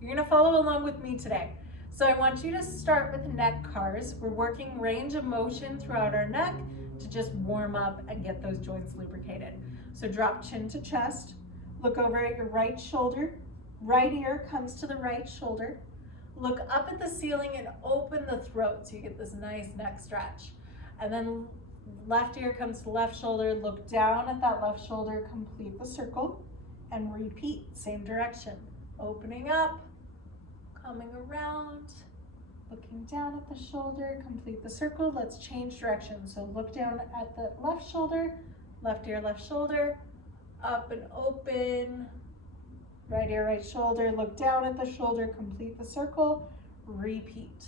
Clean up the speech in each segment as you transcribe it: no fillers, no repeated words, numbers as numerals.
You're gonna follow along with me today. So I want you to start with neck cars. We're working range of motion throughout our neck to just warm up and get those joints lubricated. So drop chin to chest, look over at your right shoulder, right ear comes to the right shoulder, look up at the ceiling and open the throat so you get this nice neck stretch. And then left ear comes to the left shoulder, look down at that left shoulder, complete the circle, and repeat, same direction. Opening up, coming around, looking down at the shoulder, complete the circle. Let's change direction. So look down at the left shoulder, left ear, left shoulder, up and open, right ear, right shoulder, look down at the shoulder, complete the circle, repeat.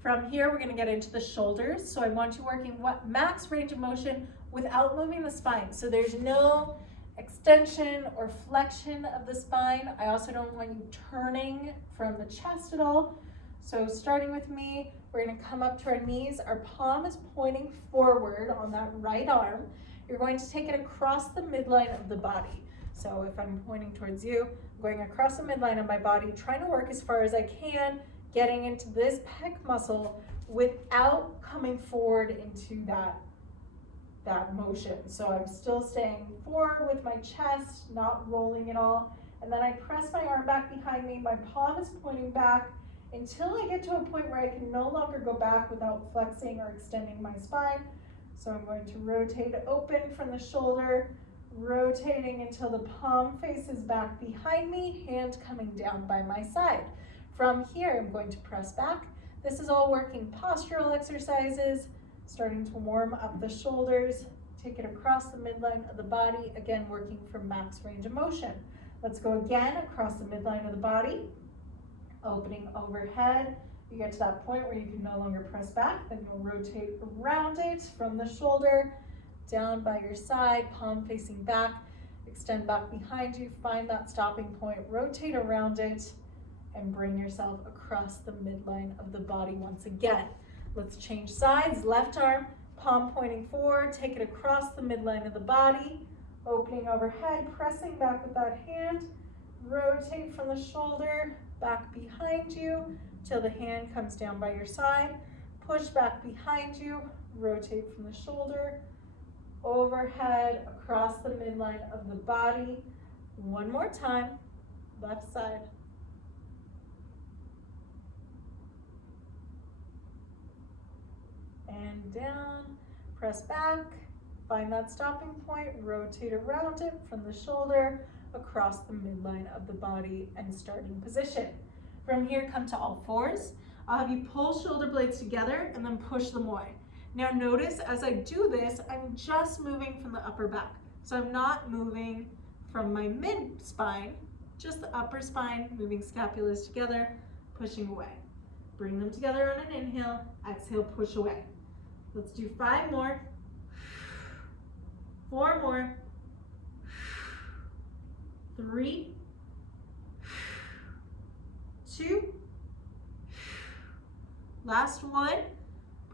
From here, we're gonna get into the shoulders. So I want you working max range of motion without moving the spine. So there's no extension or flexion of the spine. I also don't want you turning from the chest at all. So starting with me, we're gonna come up to our knees. Our palm is pointing forward on that right arm. You're going to take it across the midline of the body. So if I'm pointing towards you, I'm going across the midline of my body, trying to work as far as I can, getting into this pec muscle without coming forward into that motion. So I'm still staying forward with my chest, not rolling at all. And then I press my arm back behind me. My palm is pointing back until I get to a point where I can no longer go back without flexing or extending my spine. So I'm going to rotate open from the shoulder, rotating until the palm faces back behind me, hand coming down by my side. From here, I'm going to press back. This is all working postural exercises, starting to warm up the shoulders, take it across the midline of the body, again, working for max range of motion. Let's go again across the midline of the body, opening overhead. You get to that point where you can no longer press back, then you'll rotate around it from the shoulder, down by your side, palm facing back, extend back behind you, find that stopping point, rotate around it, and bring yourself across the midline of the body once again. Let's change sides, left arm, palm pointing forward, take it across the midline of the body, opening overhead, pressing back with that hand, rotate from the shoulder, back behind you, till the hand comes down by your side, push back behind you, rotate from the shoulder, overhead, across the midline of the body. One more time, left side. And down, press back, find that stopping point, rotate around it from the shoulder, across the midline of the body, and starting position. From here, come to all fours. I'll have you pull shoulder blades together and then push them away. Now notice as I do this, I'm just moving from the upper back. So I'm not moving from my mid spine, just the upper spine, moving scapulas together, pushing away. Bring them together on an inhale, exhale, push away. Let's do 5 more, 4 more, 3, 2, last one,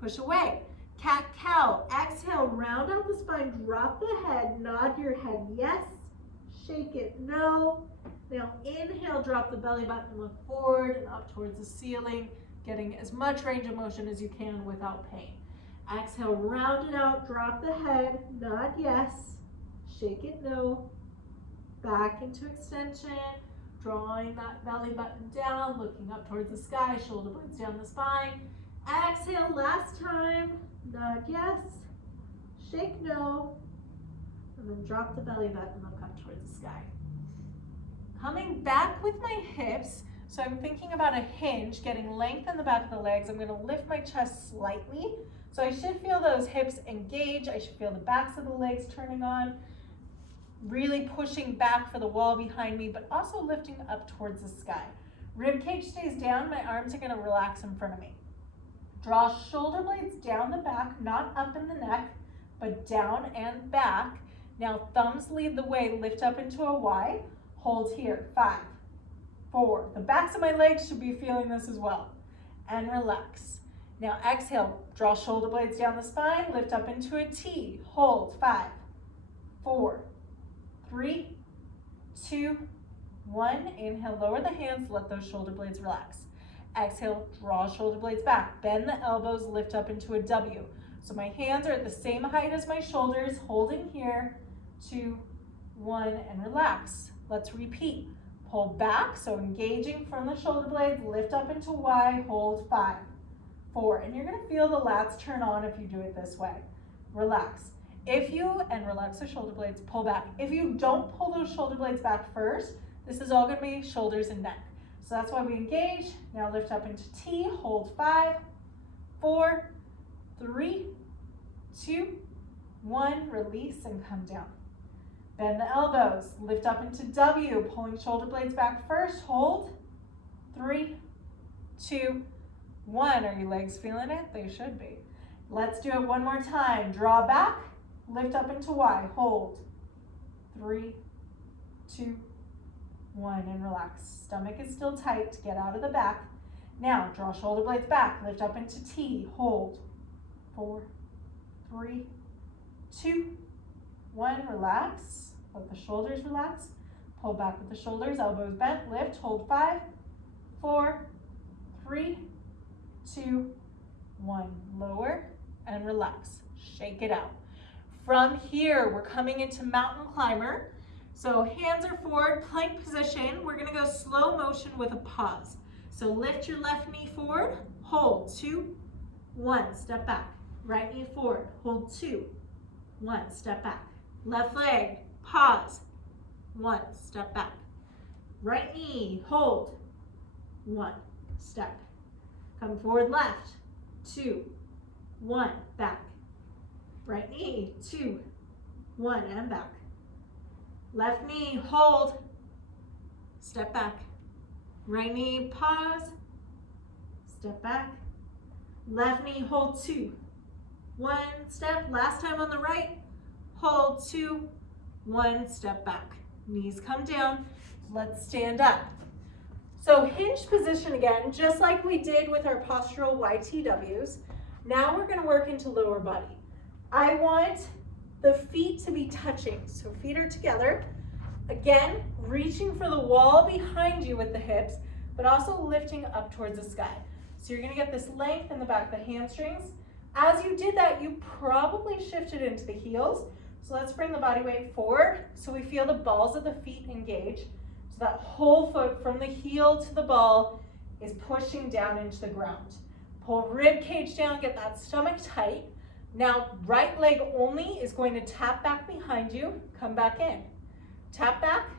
push away. Cat cow, exhale, round out the spine, drop the head, nod your head yes, shake it no. Now inhale, drop the belly button, look forward and up towards the ceiling, getting as much range of motion as you can without pain. Exhale, round it out, drop the head, nod yes, shake it no, back into extension, drawing that belly button down, looking up towards the sky, shoulder blades down the spine. Exhale, last time, nod yes, shake no, and then drop the belly button, look up towards the sky. Coming back with my hips, so I'm thinking about a hinge, getting length in the back of the legs. I'm gonna lift my chest slightly. So I should feel those hips engage. I should feel the backs of the legs turning on, really pushing back for the wall behind me, but also lifting up towards the sky. Rib cage stays down, my arms are gonna relax in front of me. Draw shoulder blades down the back, not up in the neck, but down and back. Now thumbs lead the way, lift up into a Y, hold here, 5, 4. The backs of my legs should be feeling this as well. And relax. Now exhale, draw shoulder blades down the spine, lift up into a T, hold, 5, 4, 3, 2, 1, inhale, lower the hands, let those shoulder blades relax. Exhale, draw shoulder blades back. Bend the elbows, lift up into a W. So my hands are at the same height as my shoulders, holding here, 2, 1, and relax. Let's repeat. Pull back, so engaging from the shoulder blades, lift up into Y, hold 5, 4, and you're gonna feel the lats turn on if you do it this way. Relax. And relax the shoulder blades, pull back. If you don't pull those shoulder blades back first, this is all gonna be shoulders and neck. So that's why we engage. Now lift up into T, hold 5, 4, 3, 2, 1, release and come down. Bend the elbows, lift up into W, pulling shoulder blades back first, hold, 3, 2, 1. Are your legs feeling it? They should be. Let's do it one more time. Draw back, lift up into Y, hold, 3, 2, 1, and relax. Stomach is still tight, get out of the back. Now, draw shoulder blades back, lift up into T, hold, 4, 3, 2, 1, relax. Let the shoulders relax. Pull back with the shoulders, elbows bent, lift, hold 5, 4, 3, 2, 1. Lower and relax. Shake it out. From here, we're coming into mountain climber. So hands are forward, plank position. We're gonna go slow motion with a pause. So lift your left knee forward, hold, 2, 1, step back. Right knee forward, hold 2, 1, step back. Left leg, pause, 1, step back. Right knee, hold, 1, step. Come forward left, 2, 1, back. Right knee, 2, 1, and back. Left knee, hold, step back. Right knee, pause, step back. Left knee, hold 2, 1, step. Last time on the right, hold 2, 1, step back. Knees come down. Let's stand up. So hinge position again, just like we did with our postural YTWs. Now we're gonna work into lower body. I want the feet to be touching. So feet are together. Again, reaching for the wall behind you with the hips, but also lifting up towards the sky. So you're gonna get this length in the back of the hamstrings. As you did that, you probably shifted into the heels. So let's bring the body weight forward so we feel the balls of the feet engage. So that whole foot from the heel to the ball is pushing down into the ground. Pull rib cage down, get that stomach tight. Now, right leg only is going to tap back behind you, come back in. Tap back,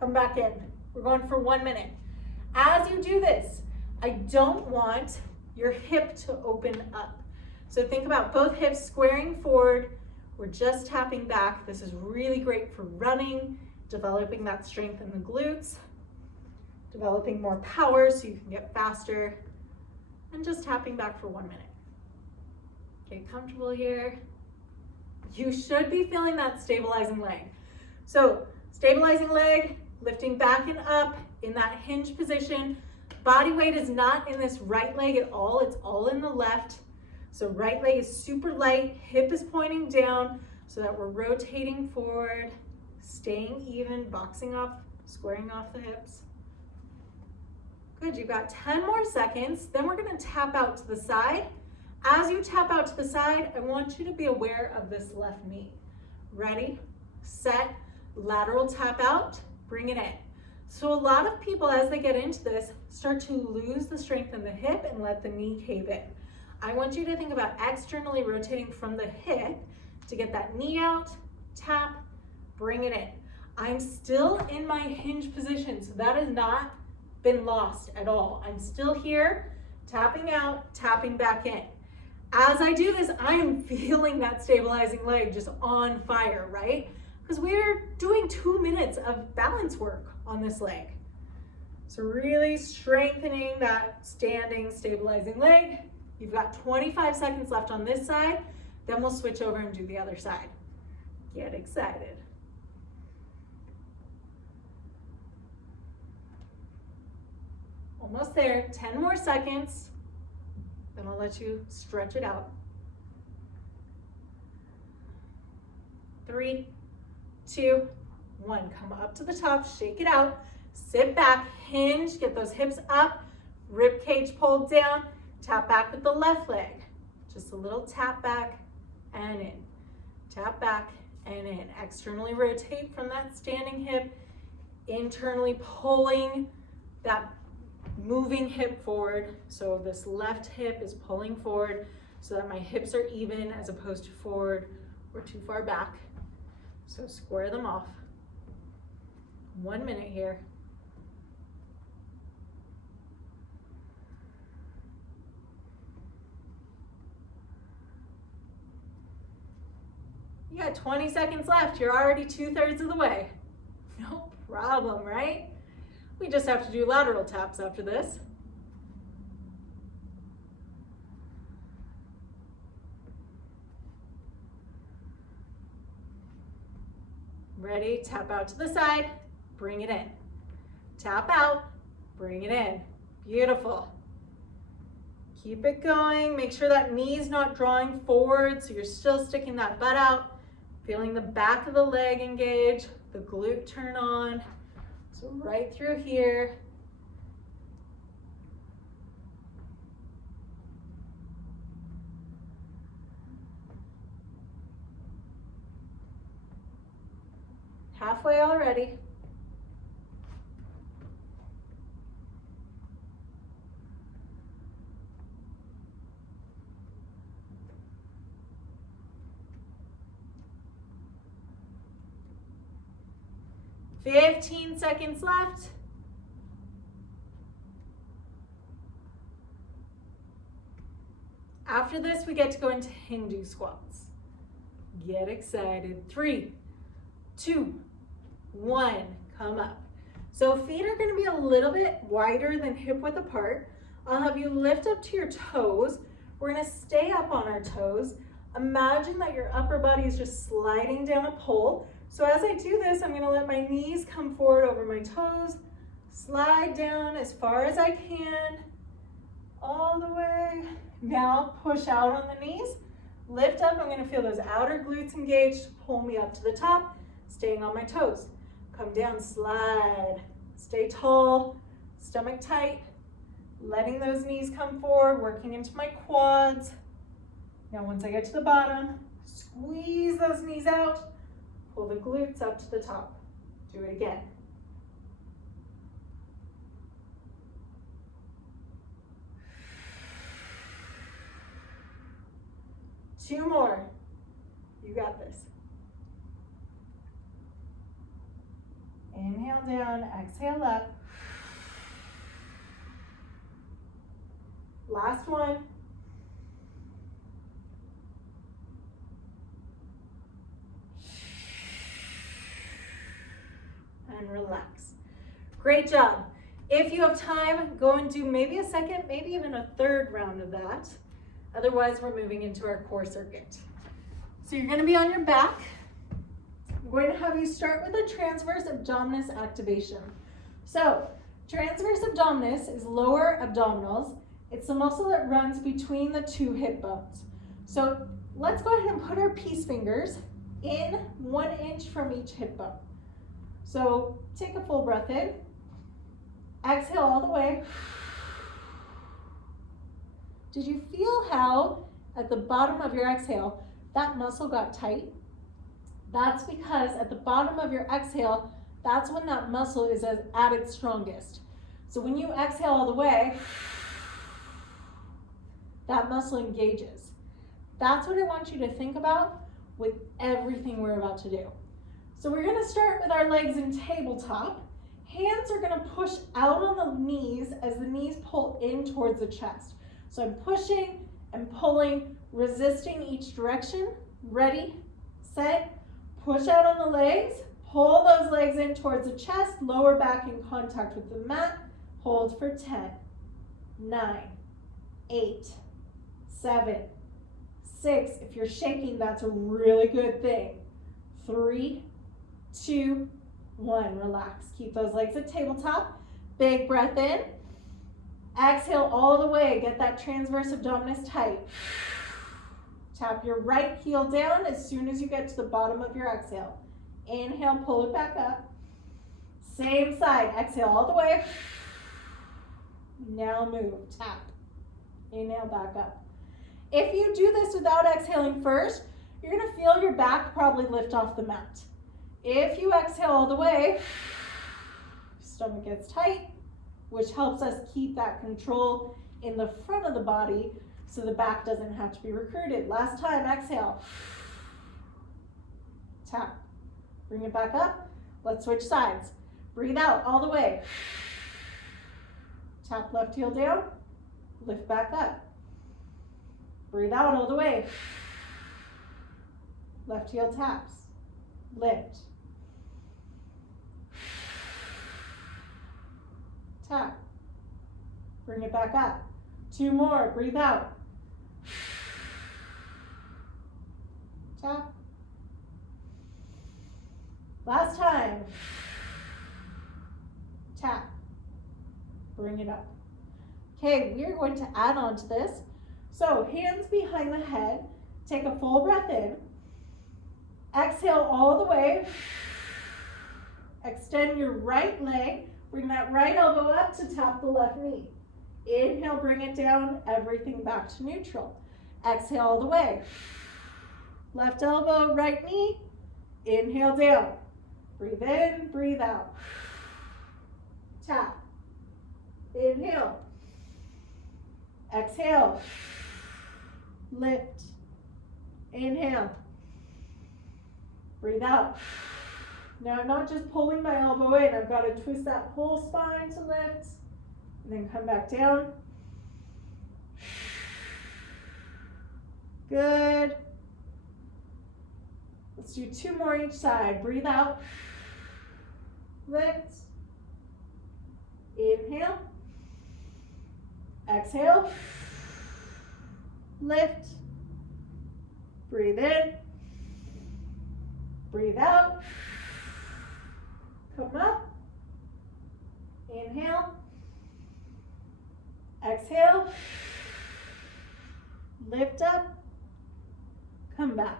come back in. We're going for 1 minute. As you do this, I don't want your hip to open up. So think about both hips squaring forward. We're just tapping back. This is really great for running, developing that strength in the glutes, developing more power so you can get faster, and just tapping back for 1 minute. Get comfortable here. You should be feeling that stabilizing leg. So stabilizing leg, lifting back and up in that hinge position. Body weight is not in this right leg at all. It's all in the left. So right leg is super light, hip is pointing down so that we're rotating forward, staying even, boxing off, squaring off the hips. Good, you've got 10 more seconds. Then we're gonna tap out to the side. As you tap out to the side, I want you to be aware of this left knee. Ready, set, lateral tap out, bring it in. So a lot of people, as they get into this, start to lose the strength in the hip and let the knee cave in. I want you to think about externally rotating from the hip to get that knee out, tap, bring it in. I'm still in my hinge position, so that has not been lost at all. I'm still here, tapping out, tapping back in. As I do this, I am feeling that stabilizing leg just on fire, right? Because we're doing 2 minutes of balance work on this leg. So really strengthening that standing, stabilizing leg. You've got 25 seconds left on this side, then we'll switch over and do the other side. Get excited. Almost there, 10 more seconds. Then I'll let you stretch it out. 3, 2, 1. Come up to the top, shake it out. Sit back, hinge, get those hips up, rib cage pulled down, tap back with the left leg. Just a little tap back and in. Tap back and in. Externally rotate from that standing hip, internally pulling that moving hip forward. So this left hip is pulling forward so that my hips are even as opposed to forward or too far back. So square them off. 1 minute here. You got 20 seconds left. You're already 2/3 of the way. No problem, right? We just have to do lateral taps after this. Ready? Tap out to the side, bring it in. Tap out, bring it in. Beautiful. Keep it going. Make sure that knee's not drawing forward, so you're still sticking that butt out. Feeling the back of the leg engage, the glute turn on. So right through here. Halfway already. Fifteen seconds left. After this, we get to go into Hindu squats. Get excited. 3, 2, 1, come up. So feet are gonna be a little bit wider than hip width apart. I'll have you lift up to your toes. We're gonna stay up on our toes. Imagine that your upper body is just sliding down a pole. So as I do this, I'm gonna let my knees come forward over my toes, slide down as far as I can, all the way. Now push out on the knees, lift up. I'm gonna feel those outer glutes engaged, pull me up to the top, staying on my toes. Come down, slide, stay tall, stomach tight, letting those knees come forward, working into my quads. Now once I get to the bottom, squeeze those knees out, pull the glutes up to the top. Do it again. Two more. You got this. Inhale down, exhale up. Last one. And relax. Great job. If you have time, go and do maybe a second, maybe even a third round of that. Otherwise, we're moving into our core circuit. So you're gonna be on your back. I'm going to have you start with a transverse abdominis activation. So transverse abdominis is lower abdominals. It's the muscle that runs between the two hip bones. So let's go ahead and put our peace fingers in 1 inch from each hip bone. So take a full breath in, exhale all the way. Did you feel how at the bottom of your exhale, that muscle got tight? That's because at the bottom of your exhale, that's when that muscle is at its strongest. So when you exhale all the way, that muscle engages. That's what I want you to think about with everything we're about to do. So we're gonna start with our legs in tabletop. Hands are gonna push out on the knees as the knees pull in towards the chest. So I'm pushing and pulling, resisting each direction. Ready, set, push out on the legs, pull those legs in towards the chest, lower back in contact with the mat, hold for 10, 9, 8, 7, 6. If you're shaking, that's a really good thing. 3, 2, 1, relax. Keep those legs at tabletop. Big breath in. Exhale all the way. Get that transverse abdominis tight. Tap your right heel down as soon as you get to the bottom of your exhale. Inhale, pull it back up. Same side. Exhale all the way. Now move. Tap. Inhale back up. If you do this without exhaling first, you're going to feel your back probably lift off the mat. If you exhale all the way, stomach gets tight, which helps us keep that control in the front of the body so the back doesn't have to be recruited. Last time, exhale. Tap. Bring it back up. Let's switch sides. Breathe out all the way. Tap left heel down. Lift back up. Breathe out all the way. Left heel taps. Lift. Tap. Bring it back up. 2 more. Breathe out. Tap. Last time. Tap. Bring it up. Okay, we're going to add on to this. So hands behind the head. Take a full breath in. Exhale all the way. Extend your right leg. Bring that right elbow up to tap the left knee. Inhale, bring it down, everything back to neutral. Exhale all the way. Left elbow, right knee. Inhale down. Breathe in, breathe out. Tap. Inhale. Exhale. Lift. Inhale. Breathe out. Now I'm not just pulling my elbow in, I've got to twist that whole spine to lift, and then come back down. Good. Let's do 2 more each side. Breathe out. Lift. Inhale. Exhale. Lift. Breathe in. Breathe out. Come up. Inhale. Exhale. Lift up. Come back.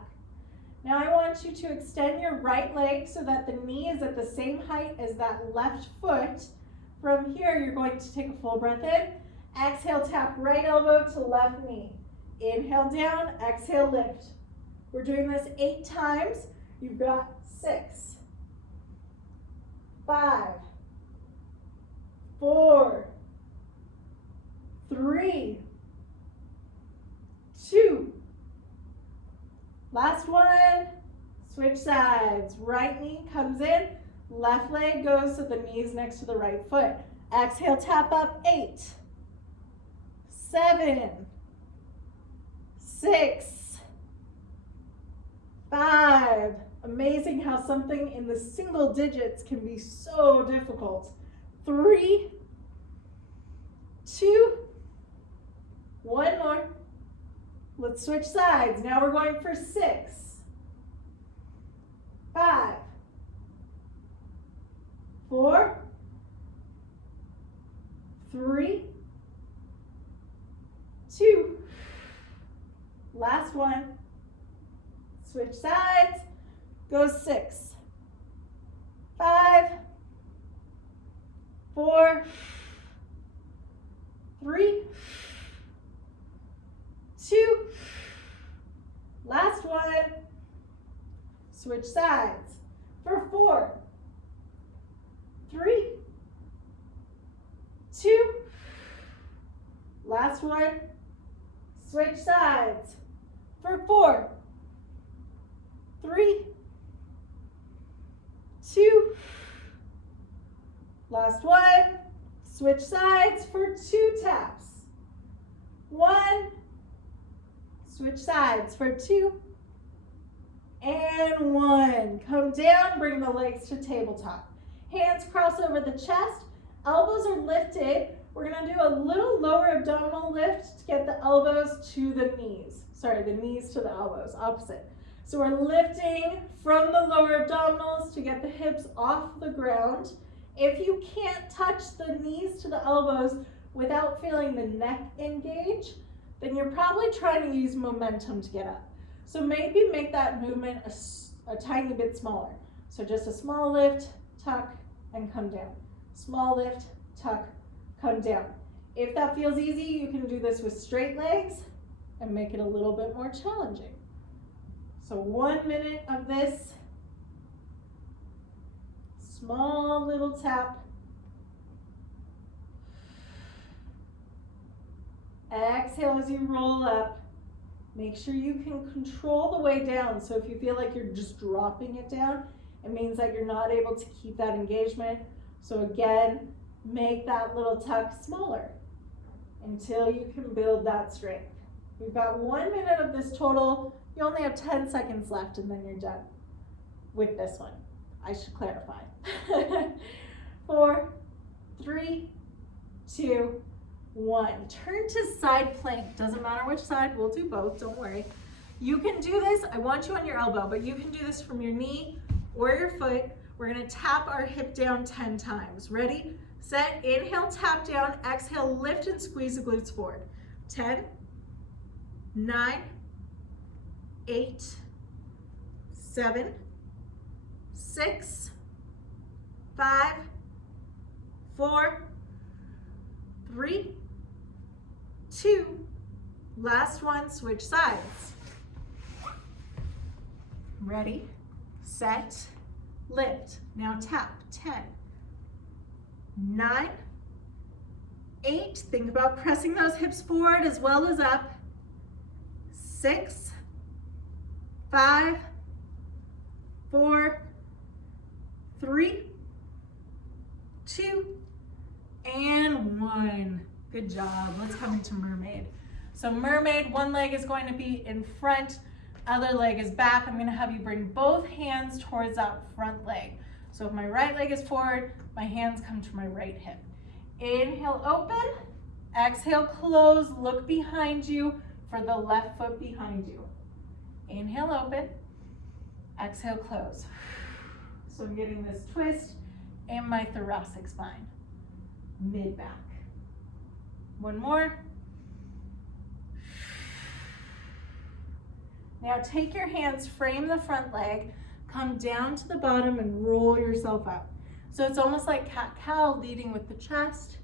Now I want you to extend your right leg so that the knee is at the same height as that left foot. From here, you're going to take a full breath in. Exhale, tap right elbow to left knee. Inhale down, exhale, lift. We're doing this 8 times. You've got 6, 5, 4, 3, 2. Last one. Switch sides. Right knee comes in, left leg goes so the knee is next to the right foot. Exhale, tap up. 8, 7, 6, 5. Amazing how something in the single digits can be so difficult. 3, 2, 1 more. Let's switch sides. Now we're going for 6, 5, 4, 3, 2. Last one. Switch sides. Go 6, 5, 4, 3, 2. Last one. Switch sides for 4, 3, 2. Last one. Switch sides for 4, 3, 2. Last one. Switch sides for 2 taps. 1. Switch sides for 2. And 1. Come down, bring the legs to tabletop. Hands cross over the chest. Elbows are lifted. We're going to do a little lower abdominal lift to get the elbows to the knees. Sorry, the knees to the elbows, opposite. So we're lifting from the lower abdominals to get the hips off the ground. If you can't touch the knees to the elbows without feeling the neck engage, then you're probably trying to use momentum to get up. So maybe make that movement a tiny bit smaller. So just a small lift, tuck, and come down. Small lift, tuck, come down. If that feels easy, you can do this with straight legs and make it a little bit more challenging. So 1 minute of this. Small little tap. Exhale as you roll up. Make sure you can control the way down. So if you feel like you're just dropping it down, it means that you're not able to keep that engagement. So again, make that little tuck smaller until you can build that strength. We've got 1 minute of this total. You only have 10 seconds left and then you're done with this one. I should clarify. 4, 3, 2, 1. Turn to side plank. Doesn't matter which side, we'll do both, don't worry. You can do this, I want you on your elbow, but you can do this from your knee or your foot. We're gonna tap our hip down 10 times. Ready, set, inhale, tap down, exhale, lift and squeeze the glutes forward. 10, 9, 8, 7, 6, 5, 4, 3, 2, last one, switch sides. Ready, set, lift. Now tap, 10, 9, 8, think about pressing those hips forward as well as up. 6, 5, 4, 3, 2, and 1. Good job. Let's come into mermaid. So mermaid, one leg is going to be in front, other leg is back. I'm going to have you bring both hands towards that front leg. So if my right leg is forward, my hands come to my right hip. Inhale, open. Exhale, close. Look behind you for the left foot behind you. Inhale, open. Exhale, close. So I'm getting this twist in my thoracic spine, mid-back. One more. Now take your hands, frame the front leg, come down to the bottom and roll yourself up. So it's almost like cat-cow, leading with the chest,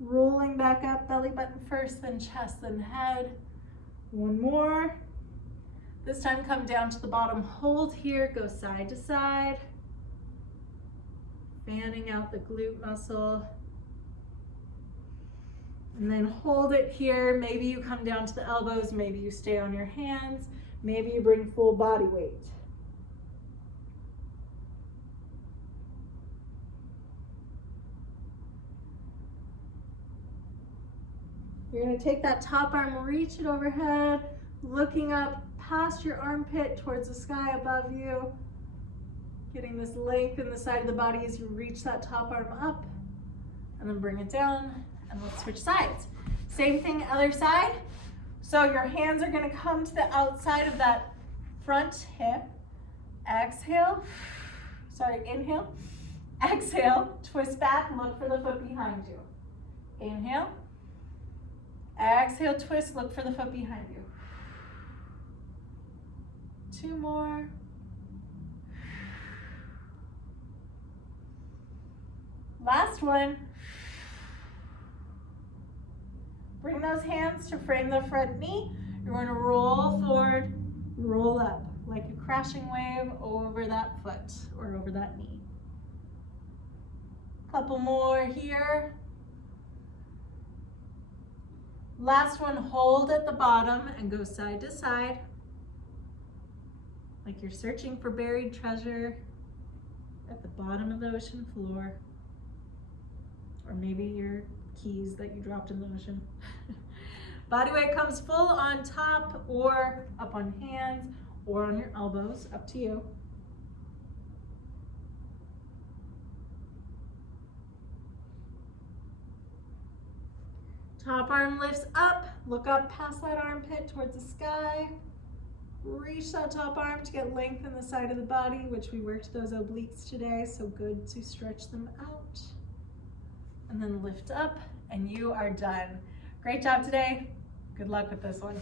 rolling back up, belly button first, then chest, then head. One more. This time come down to the bottom, hold here, go side to side. Fanning out the glute muscle. And then hold it here. Maybe you come down to the elbows, maybe you stay on your hands, maybe you bring full body weight. You're gonna take that top arm, reach it overhead, looking up past your armpit towards the sky above you. Getting this length in the side of the body as you reach that top arm up, and then bring it down, and let's switch sides. Same thing, other side. So your hands are gonna come to the outside of that front hip. Exhale, inhale. Exhale, twist back, look for the foot behind you. Inhale. Exhale, twist, look for the foot behind you. 2 more. Last one. Bring those hands to frame the front knee. You're going to roll forward, roll up, like a crashing wave over that foot or over that knee. Couple more here. Last one, hold at the bottom and go side to side, like you're searching for buried treasure at the bottom of the ocean floor. Or maybe your keys that you dropped in the ocean. Body weight comes full on top or up on hands or on your elbows, up to you. Top arm lifts up, look up past that armpit towards the sky. Reach that top arm to get length in the side of the body, which we worked those obliques today, so good to stretch them out. And then lift up, and you are done. Great job today. Good luck with this one.